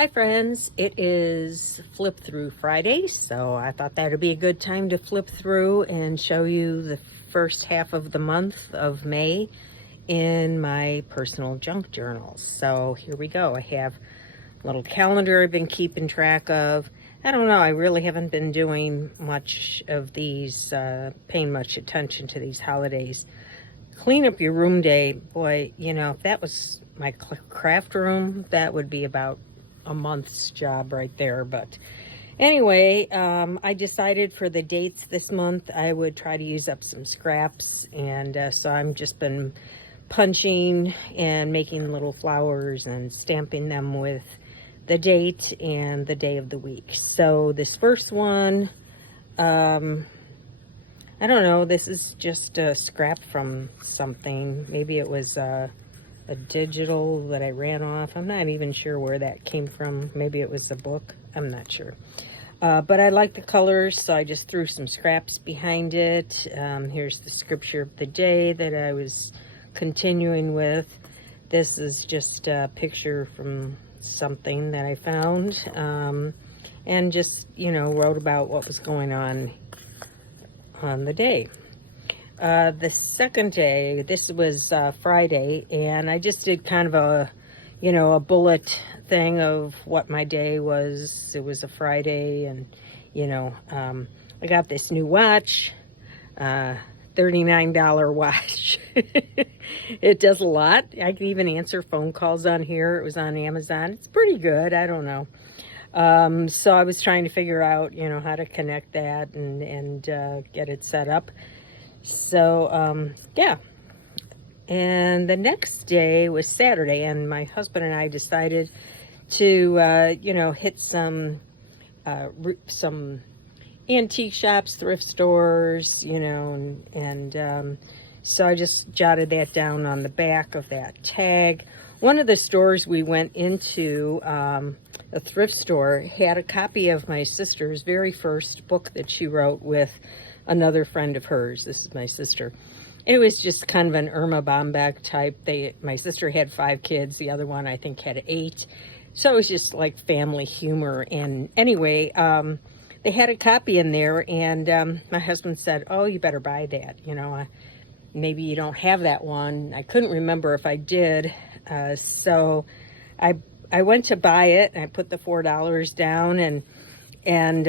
Hi friends, it is Flip Through Friday, so I thought that would be a good time to flip through and show you the first half of the month of May in my personal junk journals. So here we go. I have a little calendar I've been keeping track of. I don't know, I really haven't been doing much of these, paying much attention to these holidays. Clean up your room day, boy, you know, if that was my craft room, that would be about a month's job right there. But anyway, I decided for the dates this month I would try to use up some scraps, and so I'm just been punching and making little flowers and stamping them with the date and the day of the week. So this first one, I don't know, this is just a scrap from something. Maybe it was a digital that I ran off. I'm not even sure where that came from. Maybe it was a book. I'm not sure. But I like the colors, so I just threw some scraps behind it. Here's the scripture of the day that I was continuing with. This is just a picture from something that I found. And just, you know, wrote about what was going on the day. The second day, this was Friday, and I just did kind of a, you know, a bullet thing of what my day was. It was a Friday, and, you know, I got this new watch, $39 watch. It does a lot. I can even answer phone calls on here. It was on Amazon. It's pretty good. I don't know. So I was trying to figure out, you know, how to connect that and get it set up. So, yeah. And the next day was Saturday, and my husband and I decided to, you know, hit some antique shops, thrift stores, you know, and so I just jotted that down on the back of that tag. One of the stores we went into, a thrift store, had a copy of my sister's very first book that she wrote with another friend of hers. This is my sister. It was just kind of an Irma Bombeck type. My sister had 5 kids. The other one, I think, had 8. So it was just like family humor. And anyway, they had a copy in there, and my husband said, "Oh, you better buy that. You know, maybe you don't have that one." I couldn't remember if I did. So I went to buy it, and I put the $4 down, and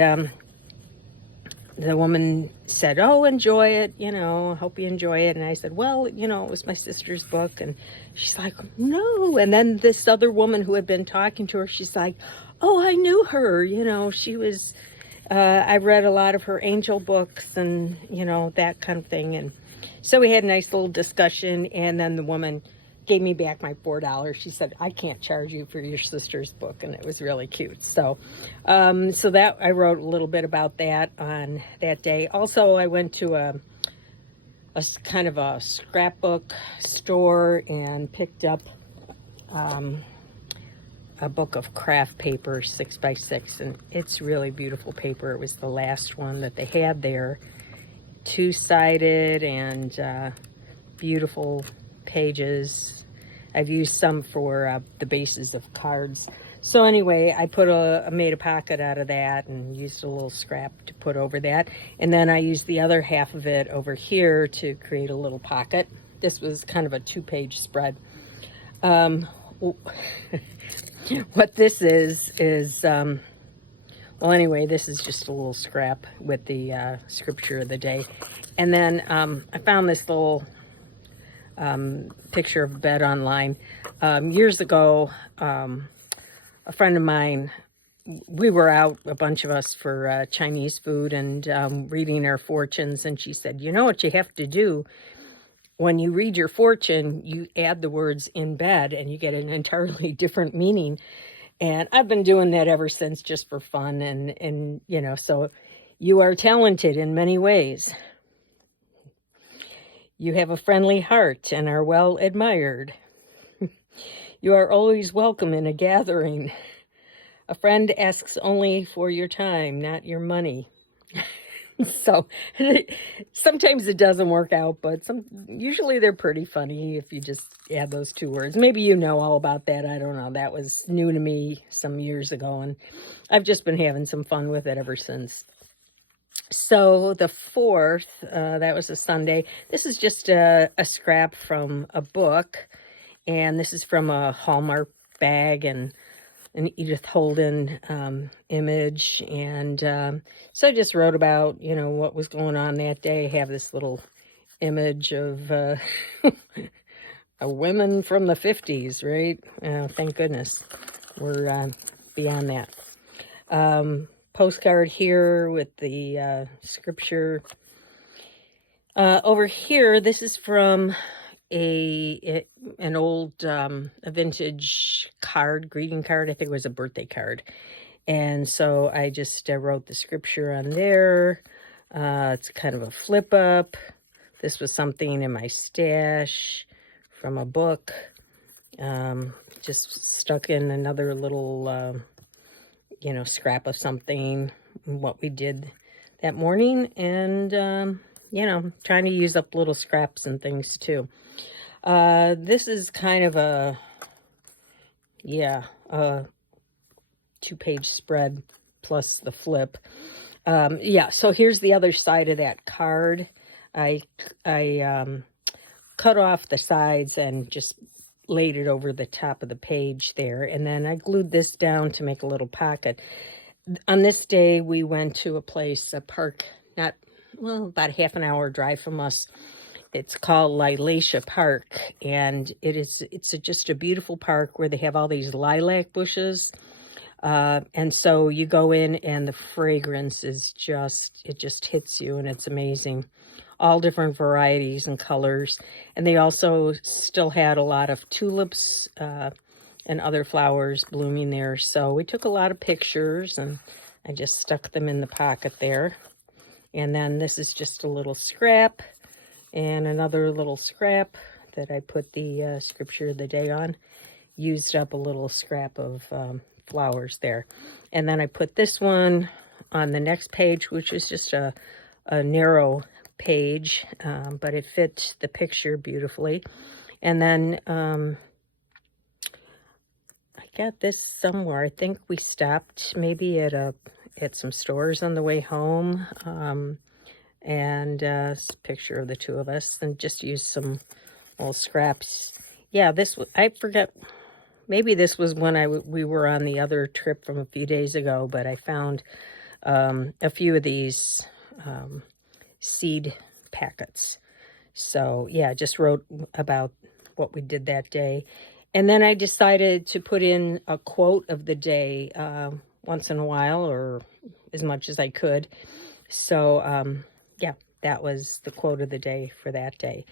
the woman said, "Oh, enjoy it, you know, hope you enjoy it." And I said, "Well, you know, it was my sister's book." And she's like, "No." And then this other woman who had been talking to her, she's like, "Oh, I knew her, you know, she was, I read a lot of her angel books and, you know, that kind of thing." And so we had a nice little discussion, and then the woman gave me back my $4. She said, "I can't charge you for your sister's book," and it was really cute. So, so that I wrote a little bit about that on that day. Also, I went to a kind of a scrapbook store and picked up a book of craft paper, 6x6, and it's really beautiful paper. It was the last one that they had there, 2-sided and beautiful pages. I've used some for the bases of cards. So anyway, I made a pocket out of that and used a little scrap to put over that. And then I used the other half of it over here to create a little pocket. This was kind of a 2-page spread. What this is, well, anyway, this is just a little scrap with the scripture of the day. And then I found this little picture of a bed online. Years ago, a friend of mine, we were out, a bunch of us, for Chinese food and reading our fortunes, and she said, "You know what you have to do? When you read your fortune, you add the words 'in bed' and you get an entirely different meaning." And I've been doing that ever since, just for fun, and you know, so you are talented in many ways. You have a friendly heart and are well admired. You are always welcome in a gathering. A friend asks only for your time, not your money. So sometimes it doesn't work out, but usually they're pretty funny if you just add those two words. Maybe you know all about that. I don't know. That was new to me some years ago, and I've just been having some fun with it ever since. So the 4th, that was a Sunday. This is just a scrap from a book, and this is from a Hallmark bag and an Edith Holden image. And so I just wrote about, what was going on that day. I have this little image of a women from the 50s, right? Thank goodness we're beyond that. Postcard here with the scripture. Over here, this is from an old a vintage greeting card. I think it was a birthday card. And so I just wrote the scripture on there. It's kind of a flip up. This was something in my stash from a book. Just stuck in another little scrap of something, what we did that morning. And trying to use up little scraps and things too. This is kind of a 2-page spread plus the flip. So here's the other side of that card. I cut off the sides and just laid it over the top of the page there. And then I glued this down to make a little pocket. On this day, we went to a park, about a half an hour drive from us. It's called Lilacia Park, and it's just a beautiful park where they have all these lilac bushes. And so you go in and the fragrance is it just hits you, and it's amazing. All different varieties and colors. And they also still had a lot of tulips and other flowers blooming there. So we took a lot of pictures, and I just stuck them in the pocket there. And then this is just a little scrap and another little scrap that I put the scripture of the day on. Used up a little scrap of flowers there. And then I put this one on the next page, which is just a narrow page, but it fit the picture beautifully. And then I got this somewhere. I think we stopped maybe at some stores on the way home, and a picture of the two of us, and just used some little scraps. Yeah, I forget. Maybe this was when we were on the other trip from a few days ago, but I found a few of these seed packets. So yeah, just wrote about what we did that day. And then I decided to put in a quote of the day once in a while, or as much as I could. So that was the quote of the day for that day.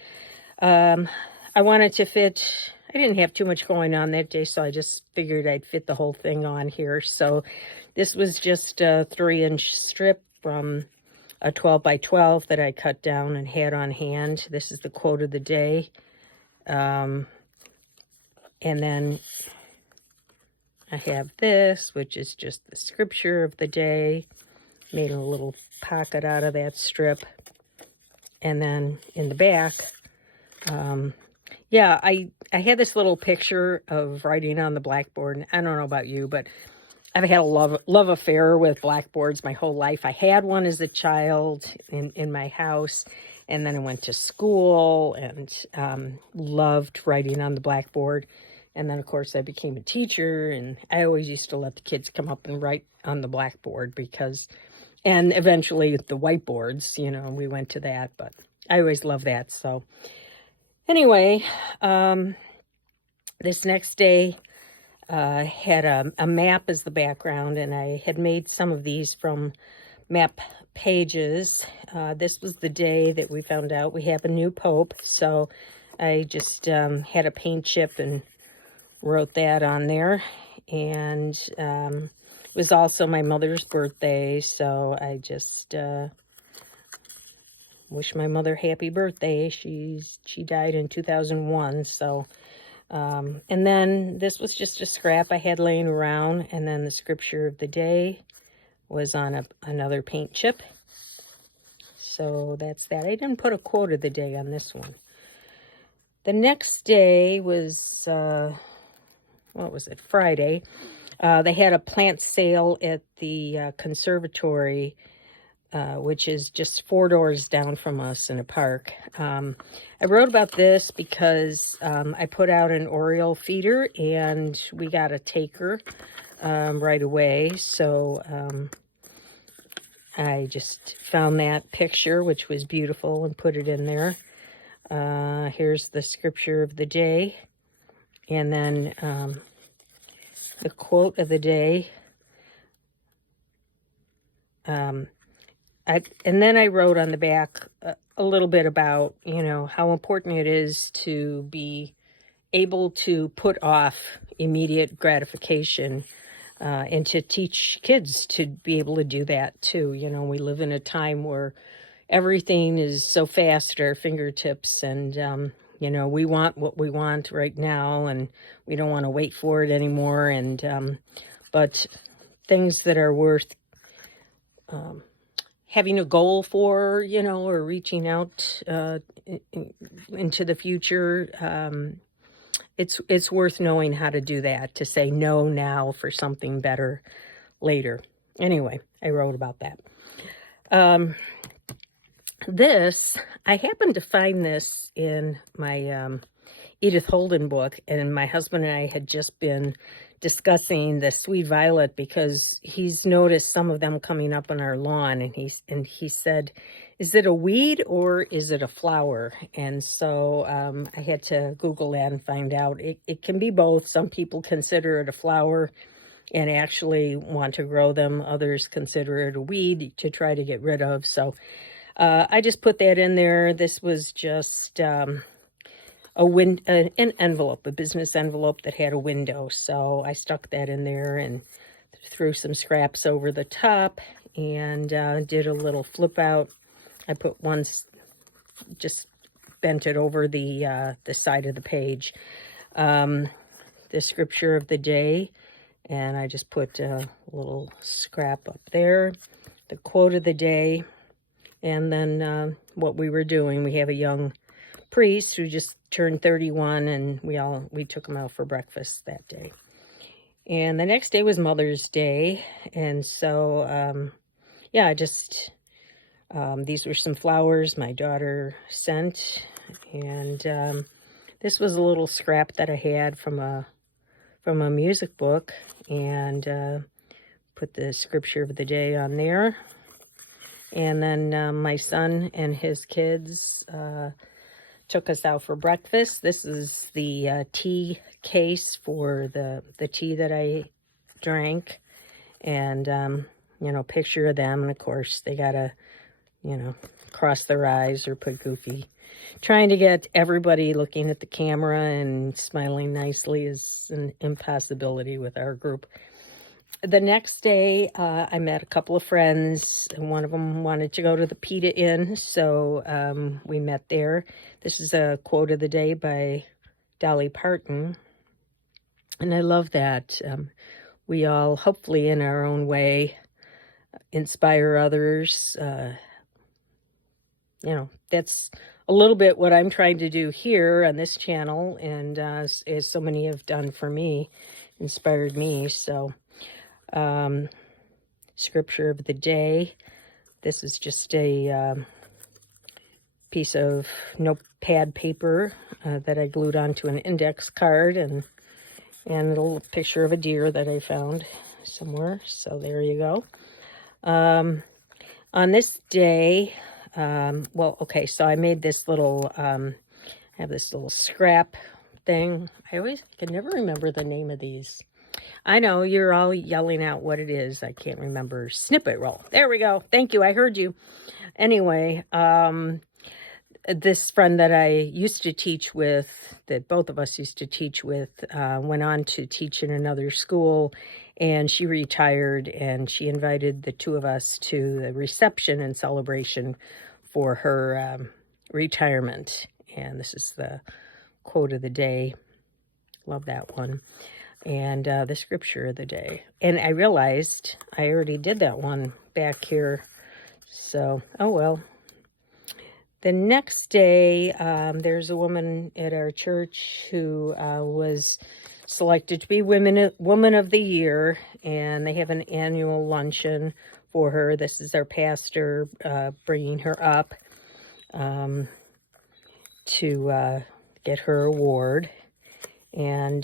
I wanted to fit, I didn't have too much going on that day, so I just figured I'd fit the whole thing on here. So this was just a 3-inch strip from a 12 by 12 that I cut down and had on hand. This is the quote of the day. And then I have this, which is just the scripture of the day. Made a little pocket out of that strip. And then in the back, I had this little picture of writing on the blackboard. And I don't know about you, but I've had a love affair with blackboards my whole life. I had one as a child in my house, and then I went to school and loved writing on the blackboard. And then, of course, I became a teacher, and I always used to let the kids come up and write on the blackboard and eventually the whiteboards, we went to that, but I always loved that. So anyway, this next day had a map as the background, and I had made some of these from map pages. This was the day that we found out we have a new pope, so I just had a paint chip and wrote that on there. And it was also my mother's birthday, so I just wish my mother happy birthday. She died in 2001, so and then this was just a scrap I had laying around, and then the scripture of the day was on another paint chip. So that's that. I didn't put a quote of the day on this one. The next day was, what was it, Friday. They had a plant sale at the conservatory, which is just 4 doors down from us in a park. I wrote about this because I put out an Oriole feeder and we got a taker right away. So I just found that picture, which was beautiful, and put it in there. Here's the scripture of the day. And then the quote of the day. And then I wrote on the back a little bit about, you know, how important it is to be able to put off immediate gratification and to teach kids to be able to do that too. You know, we live in a time where everything is so fast at our fingertips, and you know, we want what we want right now, and we don't want to wait for it anymore. And but things that are worth having a goal for, you know, or reaching out into the future, it's worth knowing how to do that, to say no now for something better later. Anyway, I wrote about that. I happened to find this in my Edith Holden book, and my husband and I had just been discussing the sweet violet because he's noticed some of them coming up on our lawn, and he said, "Is it a weed or is it a flower?" And so I had to Google that and find out. It can be both. Some people consider it a flower and actually want to grow them. Others consider it a weed to try to get rid of. So I just put that in there. This was just an envelope, a business envelope that had a window. So I stuck that in there and threw some scraps over the top and did a little flip out. I put one, just bent it over the side of the page. The scripture of the day, and I just put a little scrap up there. The quote of the day, and then what we were doing. We have a young priest who just turned 31, and we took him out for breakfast that day. And the next day was Mother's Day, and so yeah, I just these were some flowers my daughter sent, and this was a little scrap that I had from a music book, and put the scripture of the day on there. And then my son and his kids took us out for breakfast. This is the tea case for the tea that I drank, and you know, picture of them. And of course, they gotta, you know, cross their eyes or put goofy. Trying to get everybody looking at the camera and smiling nicely is an impossibility with our group. The next day, I met a couple of friends, and one of them wanted to go to the Pita Inn, so we met there. This is a quote of the day by Dolly Parton, and I love that. We all, hopefully in our own way, inspire others. You know, that's a little bit what I'm trying to do here on this channel, and as so many have done for me, inspired me. So scripture of the day. This is just a piece of notepad paper that I glued onto an index card, and a little picture of a deer that I found somewhere. So there you go. On this day, well, okay, so I made this little, I have this little scrap thing. I can never remember the name of these. I know, you're all yelling out what it is. I can't remember. Snippet roll. There we go. Thank you. I heard you. Anyway, this friend that I used to teach with, that both of us used to teach with, went on to teach in another school, and she retired, and she invited the two of us to the reception and celebration for her retirement. And this is the quote of the day. Love that one. And the scripture of the day. And I realized I already did that one back here. So, oh well. The next day, there's a woman at our church who was selected to be Woman of the Year, and they have an annual luncheon for her. This is our pastor bringing her up to get her award. And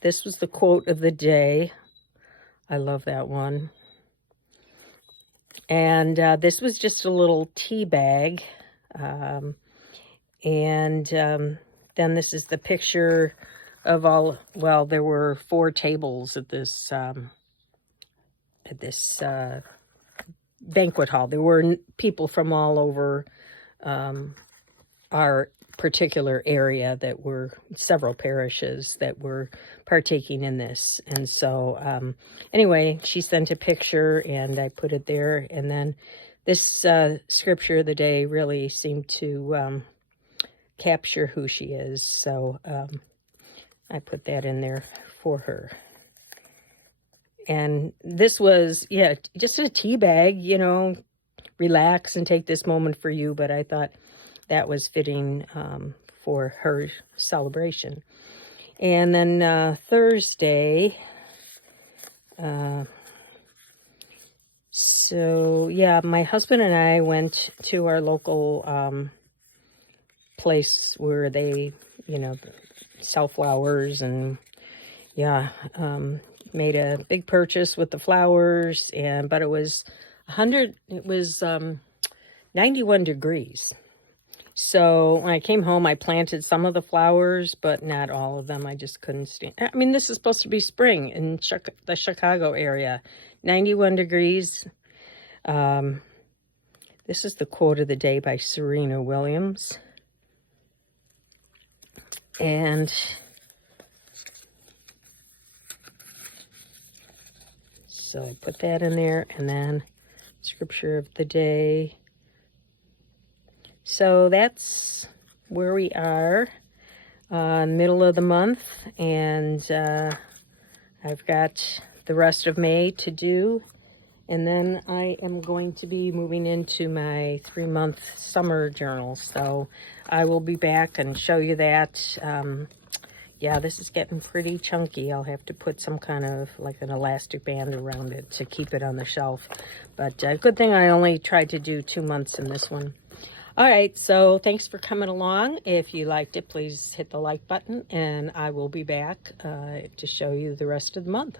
this was the quote of the day. I love that one. And this was just a little tea bag. Then this is the picture of all, well, there were 4 tables at this banquet hall. There were people from all over our particular area that were several parishes that were partaking in this. And so anyway, she sent a picture and I put it there. And then this scripture of the day really seemed to capture who she is. So I put that in there for her. And this was, yeah, just a tea bag, you know, relax and take this moment for you. But I thought that was fitting for her celebration. And then Thursday, so yeah, my husband and I went to our local place where they, you know, sell flowers, and yeah, made a big purchase with the flowers, but it was 91 degrees. So when I came home, I planted some of the flowers, but not all of them. I just couldn't stand. I mean, this is supposed to be spring in the Chicago area. 91 degrees. This is the quote of the day by Serena Williams. And so I put that in there, and then scripture of the day. So that's where we are, middle of the month, and I've got the rest of May to do, and then I am going to be moving into my 3-month summer journal, so I will be back and show you that. Yeah, this is getting pretty chunky. I'll have to put some kind of like an elastic band around it to keep it on the shelf, but good thing I only tried to do 2 months in this one. All right, so thanks for coming along. If you liked it, please hit the like button, and I will be back to show you the rest of the month.